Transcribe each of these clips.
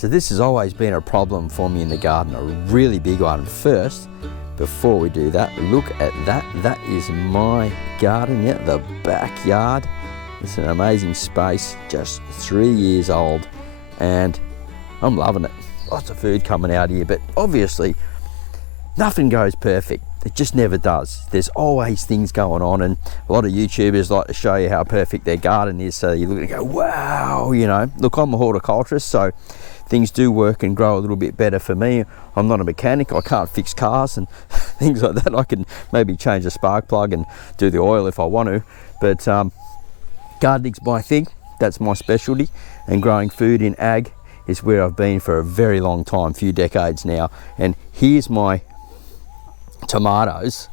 So this has always been a problem for me in the garden, a really big one. First, before we do that, look at that. That is my garden, yeah, the backyard. It's an amazing space, just 3 years old, and I'm loving it. Lots of food coming out here, but obviously nothing goes perfect. It just never does. There's always things going on, and a lot of YouTubers like to show you how perfect their garden is, so you look and go, wow, you know. Look, I'm a horticulturist, so things do work and grow a little bit better for me. I'm not a mechanic, I can't fix cars and things like that. I can maybe change a spark plug and do the oil if I want to, but gardening's my thing, that's my specialty, and growing food in ag is where I've been for a very long time, few decades now. And here's my tomatoes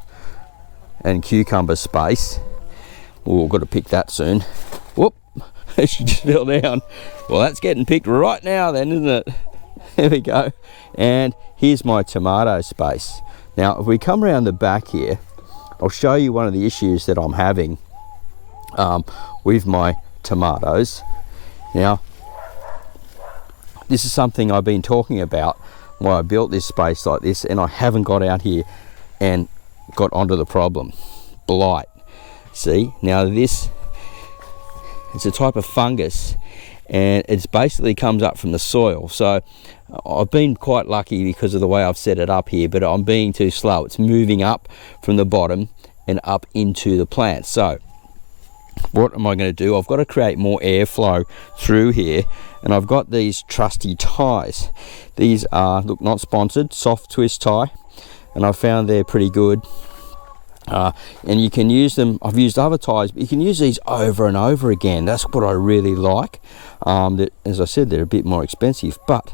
and cucumber space. Oh, I've got to pick that soon. Whoop, she just fell down. Well, that's getting picked right now then, isn't it? There we go. And here's my tomato space. Now, if we come around the back here, I'll show you one of the issues that I'm having with my tomatoes. Now, this is something I've been talking about why I built this space like this, and I haven't got out here and got onto the problem. Blight. See, now this is a type of fungus, and it's basically comes up from the soil. So I've been quite lucky because of the way I've set it up here, but I'm being too slow. It's moving up from the bottom and up into the plant. So what am I going to do? I've got to create more airflow through here, and I've got these trusty ties. These are, look, not sponsored, soft twist tie, and I found they're pretty good. And you can use them, I've used other ties, but you can use these over and over again. That's what I really like. As I said, they're a bit more expensive, but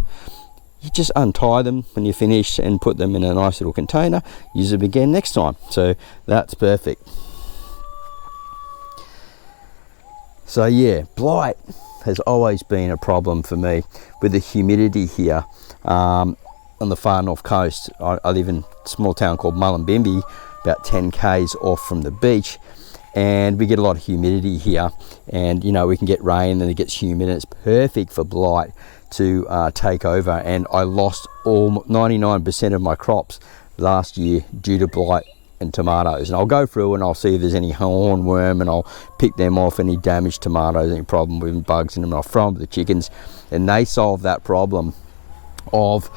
you just untie them when you're finished and put them in a nice little container, use them again next time. So that's perfect. So yeah, blight has always been a problem for me with the humidity here on the far north coast. I live in a small town called Mullumbimby, about 10 k's off from the beach, and we get a lot of humidity here, and you know, we can get rain and it gets humid, and it's perfect for blight to take over. And I lost all 99% of my crops last year due to blight and tomatoes. And I'll go through and I'll see if there's any hornworm, and I'll pick them off, any damaged tomatoes, any problem with bugs in them, and I'll throw them to the chickens, and they solve that problem of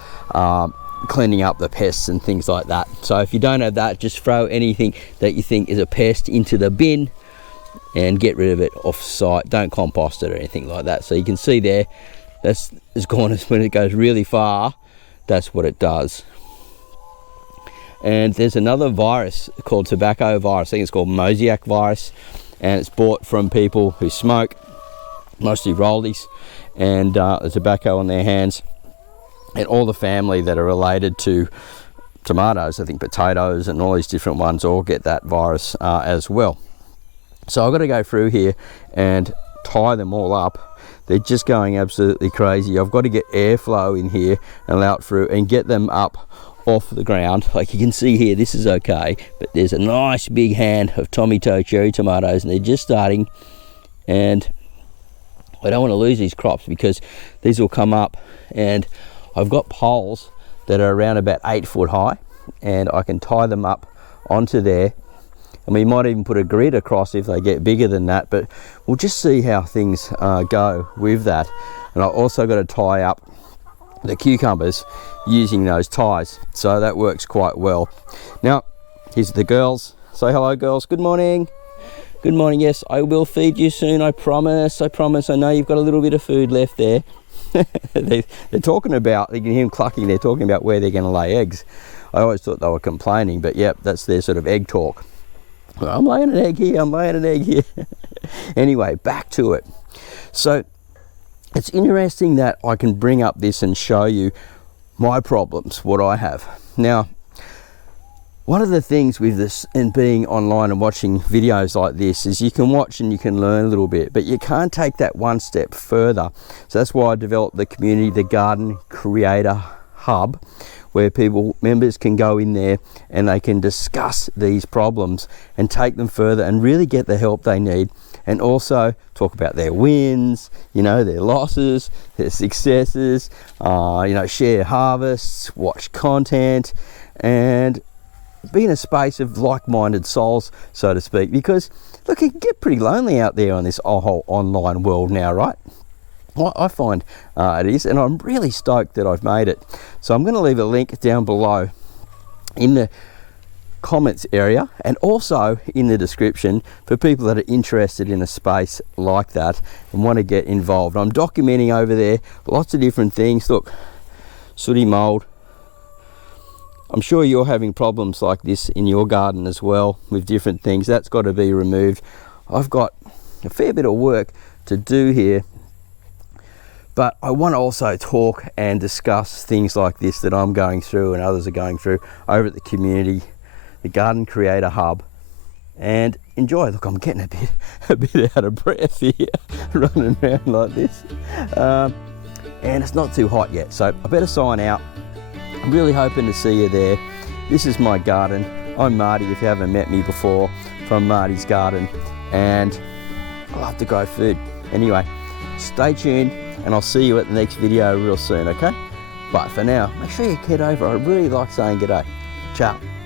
cleaning up the pests and things like that. So if you don't have that, just throw anything that you think is a pest into the bin and get rid of it off site. Don't compost it or anything like that. So you can see there, that's as gone as when it goes really far, that's what it does. And there's another virus called tobacco virus. I think it's called mosaic virus, and it's bought from people who smoke, mostly rollies, and the tobacco on their hands. And all the family that are related to tomatoes, I think potatoes and all these different ones, all get that virus as well. So I've got to go through here and tie them all up. They're just going absolutely crazy. I've got to get airflow in here and allow it through and get them up off the ground. Like you can see here, this is okay, but there's a nice big hand of Tommy Toe cherry tomatoes, and they're just starting, and I don't want to lose these crops because these will come up, and I've got poles that are around about 8 foot high, and I can tie them up onto there, and we might even put a grid across if they get bigger than that, but we'll just see how things go with that. And I've also got to tie up the cucumbers using those ties, so that works quite well. Now here's the girls. Say hello, girls. Good morning. Good morning. Yes, I will feed you soon, I promise. I promise. I know you've got a little bit of food left there. They're talking about, you can hear them clucking, they're talking about where they're going to lay eggs. I always thought they were complaining, but yep, that's their sort of egg talk. Well, I'm laying an egg here, I'm laying an egg here. Anyway, back to it. So it's interesting that I can bring up this and show you my problems, what I have. Now, one of the things with this and being online and watching videos like this is you can watch and you can learn a little bit, but you can't take that one step further. So that's why I developed the community, the Garden Creator Hub, where members can go in there and they can discuss these problems and take them further and really get the help they need and also talk about their wins, you know, their losses, their successes, you know, share harvests, watch content, and be in a space of like-minded souls, so to speak, because look, it can get pretty lonely out there on this whole online world now, right? I find it is, and I'm really stoked that I've made it. So I'm going to leave a link down below in the comments area and also in the description for people that are interested in a space like that and want to get involved. I'm documenting over there lots of different things. Look, sooty mold. I'm sure you're having problems like this in your garden as well with different things. That's got to be removed. I've got a fair bit of work to do here, but I want to also talk and discuss things like this that I'm going through and others are going through over at the community, the Garden Creator Hub, and enjoy. Look, I'm getting a bit out of breath here running around like this, and it's not too hot yet, so I better sign out. I'm really hoping to see you there. This is my garden. I'm Marty, if you haven't met me before, from Marty's Garden, and I love to grow food. Anyway, stay tuned and I'll see you at the next video real soon, okay? But for now, make sure you head over. I really like saying g'day. Ciao.